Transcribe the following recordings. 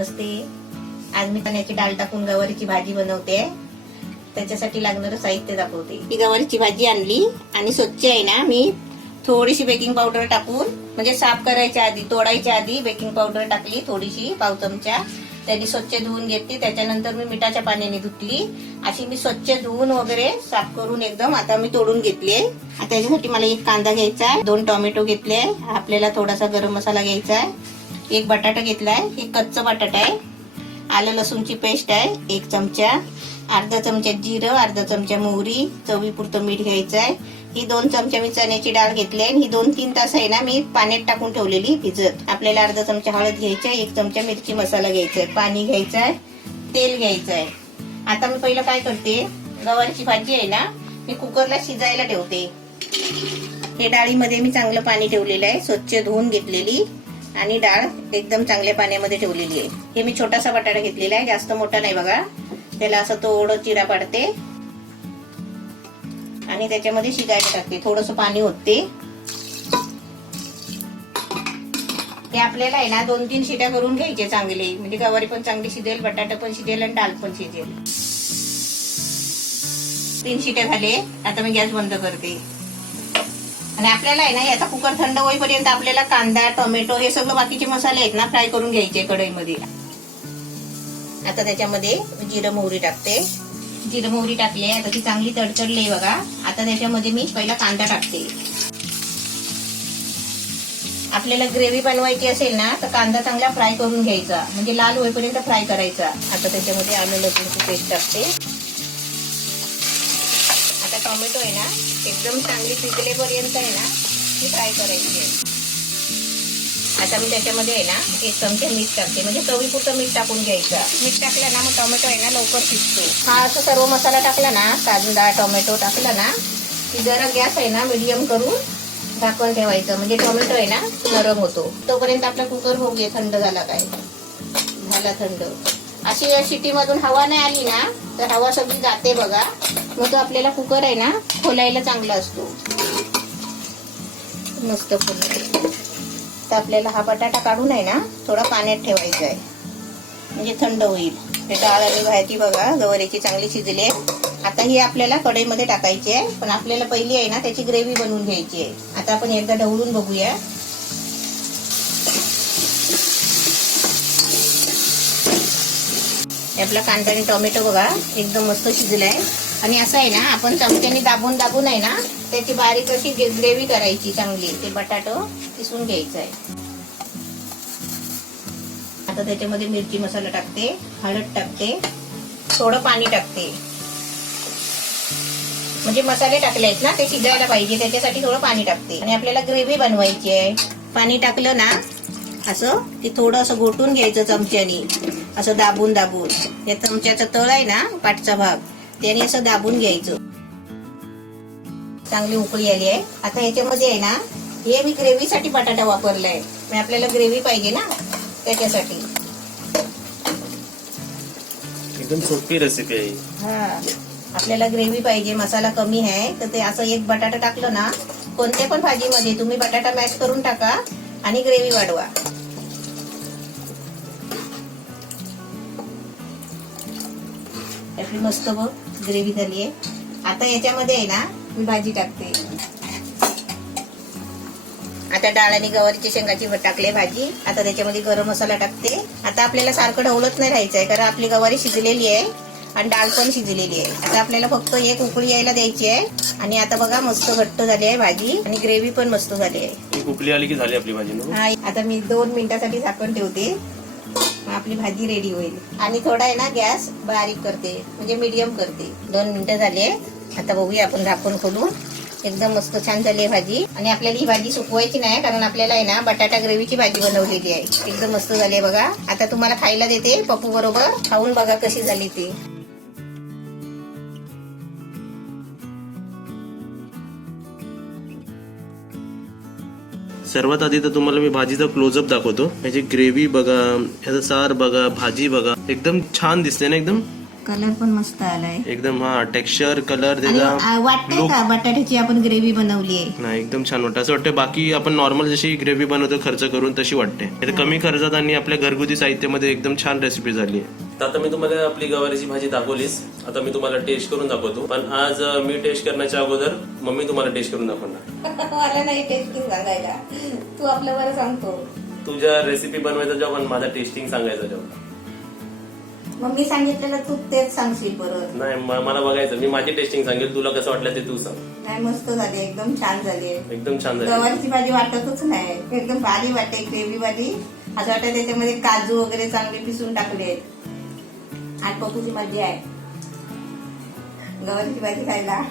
नमस्ते. आज मी चण्याची डाळ टाकून गवारीची भाजी बनवते. त्याच्यासाठी लागणारं साहित्य दाखवते. ही गवारीची भाजी आणली आणि स्वच्छ आहे ना मी थोडीशी बेकिंग पावडर टाकून म्हणजे साफ करायच्या आधी तोडायच्या आधी बेकिंग पावडर टाकली थोडीशी पाव चमचा. त्यांनी स्वच्छ धुवून घेतली. त्याच्यानंतर मी मिठाच्या पाण्याने धुतली. अशी मी स्वच्छ धुवून वगैरे साफ करून एकदम आता मी तोडून घेतली. आता त्याच्यासाठी मला एक कांदा घ्यायचा आहे, 2 टोमॅटो घेतले, आपल्याला थोडासा गरम मसाला घ्यायचा आहे, एक बटाटा घेतलाय, एक कच्चा बटाटा आहे, आलं लसूणची पेस्ट आहे 1 चमचा, अर्धा चमचा जिरं, अर्धा चमचा मोहरी, चवीपुरतं मीठ घ्यायचं आहे. ही 2 चमचा मी चण्याची डाळ घेतली आहे. ही 2-3 तास आहे ना मी पाण्यात टाकून ठेवलेली भिजत. आपल्याला अर्धा चमचा हळद घ्यायची आहे, 1 चमचा मिरची मसाला घ्यायचा आहे, पाणी घ्यायचं आहे, तेल घ्यायचं आहे. आता मी पहिलं काय करते, गवारीची भाजी आहे ना मी कुकरला शिजायला ठेवते. हे डाळीमध्ये मी चांगलं पाणी ठेवलेलं आहे, स्वच्छ धुवून घेतलेली आणि डाळ एकदम चांगल्या पाण्यामध्ये ठेवलेली आहे. हे मी छोटासा बटाटा घेतलेला आहे, जास्त मोठा नाही बघा. त्याला असं थोडं चिरा पाडते आणि त्याच्यामध्ये शिजायला टाकते. थोडंसं पाणी ओतते. हे आपल्याला आहे ना 2-3 शिट्या करून घ्यायचे चांगले, म्हणजे गवारी पण चांगली शिजेल, बटाटा पण शिजेल आणि डाळ पण शिजेल. 3 शिट्या झाले. आता मी गॅस बंद करते. आणि आपल्याला आहे ना याचा कुकर थंड होईपर्यंत आपल्याला कांदा, टोमॅटो हे सगळं बाकीचे मसाले आहेत ना फ्राय करून घ्यायचे कढईमध्ये. आता त्याच्यामध्ये जिरं मोहरी टाकते. जिरं मोहरी टाकली. आता ती चांगली तडतडली बघा. आता त्याच्यामध्ये मी पहिला कांदा टाकते. आपल्याला ग्रेव्ही बनवायची असेल ना तर कांदा चांगला फ्राय करून घ्यायचा, म्हणजे लाल होईपर्यंत फ्राय करायचा. आता त्याच्यामध्ये आलं लसूणची पेस्ट टाकते. आता टोमॅटो आहे ना एकदम चांगली शिजलेपर्यंत आहे ना मी फ्राय करायची आहे. आता मी त्याच्यामध्ये आहे ना 1 चमचा मीठ टाकते, म्हणजे चवीपुरतं मीठ टाकून घ्यायचं. मीठ टाकलं ना मग टोमॅटो आहे ना लवकर शिजतो. हा असं सर्व मसाला टाकला ना, कांदा टोमॅटो टाकला ना की जरा गॅस आहे ना मीडियम करून झाकण ठेवायचं, म्हणजे टोमॅटो आहे ना नरम होतो. तोपर्यंत आपला कुकर होऊ थंड झाला. काय झाला थंड. अशी शिटी मधून हवा नाही आली ना तर हवा सगळी जाते बघा, मग तो आपल्याला कुकर आहे ना खोलायला चांगला असतो. मस्त खोल. तर आपल्याला हा बटाटा काढून आहे ना थोडा पाण्यात ठेवायचा आहे, म्हणजे थंड होईल. हे डाळ आणि भाजी बघा गवारीची चांगली शिजली आहे. आता ही आपल्याला कढईमध्ये टाकायची आहे, पण आपल्याला पहिली आहे ना त्याची ग्रेव्ही बनवून घ्यायची आहे. आता आपण एकदा ढवळून बघूया. आपला कांदा आणि टोमॅटो बघा एकदम मस्त शिजलाय. आणि असं आहे ना आपण चमच्याने दाबून दाबून आहे ना त्याची बारीक अशी ग्रेव्ही करायची चांगली. ते बटाटो किसून घ्यायचं आहे. आता त्याच्यामध्ये मिरची मसाला टाकते, हळद टाकते, थोडं पाणी टाकते, म्हणजे मसाले टाकले आहेत ना ते शिजायला पाहिजे त्याच्यासाठी थोडं पाणी टाकते. आणि आपल्याला ग्रेव्ही बनवायची आहे. पाणी टाकलं ना असं ते थोडं असं घोटून घ्यायचं चमच्याने, असं दाबून दाबून. या चमच्याचा तळ आहे ना पाठचा भाग त्याने असं दाबून घ्यायचं. चांगली उकळी आली आहे. आता ह्याच्यामध्ये आहे ना हे मी ग्रेव्हीसाठी बटाटा वापरलाय, म्हणजे आपल्याला ग्रेव्ही पाहिजे ना त्याच्यासाठी. एकदम सोपी रेसिपी आहे. हा आपल्याला ग्रेव्ही पाहिजे, मसाला कमी आहे तर ते असं एक बटाटा टाकलं ना, कोणत्या पण भाजीमध्ये तुम्ही बटाटा मॅश करून टाका आणि ग्रेव्ही वाढवा. आपली मस्त बघ ग्रेव्ही झाली आहे. आता याच्यामध्ये आहे ना मी भाजी टाकते. आता डाळ आणि गवारीच्या शेंगाची टाकले भाजी. आता त्याच्यामध्ये गरम मसाला टाकते. आता आपल्याला सारखं ढवळत नाही राहायचंय, कारण आपली गवारी शिजलेली आहे आणि डाळ पण शिजलेली आहे. आता आपल्याला फक्त एक उकळी यायला द्यायची आहे. आणि आता बघा मस्त घट्ट झाली आहे भाजी आणि ग्रेव्ही पण मस्त झाली आहे. एक उकळी आली की झाली आपली भाजी. हा आता मी 2 मिनिटासाठी झाकण ठेवते, मग आपली भाजी रेडी होईल. आणि थोडा आहे ना गॅस बारीक करते, म्हणजे मीडियम करते. 2 मिनिटं झाली आहे. आता बघूया आपण झाकण खोलून. एकदम मस्त छान झाली आहे भाजी. आणि आपल्याला ही भाजी सुकवायची नाही, कारण आपल्याला आहे ना बटाटा ग्रेव्हीची भाजी बनवलेली आहे. एकदम मस्त झाली आहे बघा. आता तुम्हाला खायला देते पप्पू बरोबर, खाऊन बघा कशी झाली ती. सर्वात आधी तर तुम्हाला मी भाजीचा क्लोजअप दाखवतो. याची ग्रेव्ही बघा, याचा सार बघा, भाजी बघा, एकदम छान दिसते ना. एकदम कलर पण मस्त आलाय एकदम हा टेक्स्चर कलर आणि त्याचा वाटतंय look. का बटाट्याची आपण ग्रेव्ही बनवली आहे. नाही एकदम छान वाटतं. असं वाटतं बाकी आपण नॉर्मल जशी ग्रेव्ही बनवतो खर्च करून तशी वाटते. तर कमी खर्चात आणि आपल्या घरगुती साहित्यामध्ये एकदम छान रेसिपी झाली आहे. आता मी तुम्हाला आपली गवारीची भाजी दाखवलीच. आता मी तुम्हाला टेस्ट करून दाखवतो. पण आज मी टेस्ट करण्याच्या अगोदर मम्मी तुम्हाला टेस्ट करून दाखवणार. मला नाही टेस्टिंग सांगायला, तू आपलं बरं सांगतो. तुझ्या रेसिपी बनवायचा जेव्हा आणि माझा टेस्टिंग सांगायचा जेव्हा. मग मी सांगितलेलं तू तेच सांगशील परत. नाही मला बघायचं. मी माझी टेस्टिंग सांगेल, तुला कसं वाटलं ते तू सांग. नाही मस्त झाली, एकदम छान झाली. एकदम छान झाली. गवारीची भाजी वाटतच नाही, एकदम भारी वाटते ग्रेव्ही भाजी. असं वाटतं त्याच्यामध्ये काजू वगैरे चांगले पिसून टाकले आहेत. आज पप्पूची मजा आहे गवारीची भाजी खायला.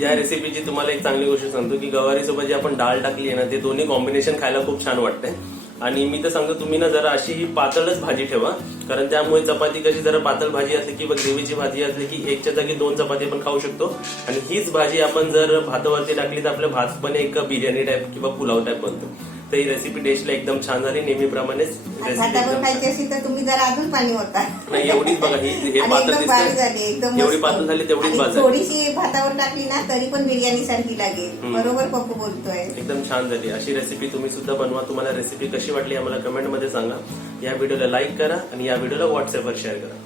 या रेसिपीची तुम्हाला एक चांगली गोष्ट सांगतो की गवारी सोबत जी आपण डाळ टाकली आहे ना, ते दोन्ही कॉम्बिनेशन खायला खूप छान वाटते. आणि मी तर सांगतो तुम्ही ना जरा अशी पातळच भाजी ठेवा, कारण त्यामुळे चपाती कशी जरा पातळ भाजी असली किंवा ग्रेव्हीची भाजी असली की एकच्या जागी 2 चपाती आपण खाऊ शकतो. आणि हीच भाजी आपण जर भातावरती टाकली तर आपलं भात पण एक बिर्याणी टाईप किंवा पुलाव टाईप बनतो. तर ही रेसिपी टेस्टला एकदम छान झाली. नेहमीप्रमाणेच भातावर खायची असेल तर तुम्ही जरा अजून पाणी होता. नाही एवढीच बघा, हे आणि पातळ एकदम भारी दिसतंय. झाली, एकदम जेवढी मस्त. पातळ झाली तेवढीच आणि भात झाली. थोडीशी भातावर टाकली ना तरी पण बिर्याणी सारखी लागेल. बरोबर पप्पू बोलतोय. एकदम छान झाली. अशी रेसिपी तुम्ही सुद्धा बनवा. तुम्हाला रेसिपी कशी वाटली आम्हाला कमेंटमध्ये सांगा. या व्हिडिओला लाईक करा आणि या व्हिडिओला व्हॉट्सअपवर शेअर करा.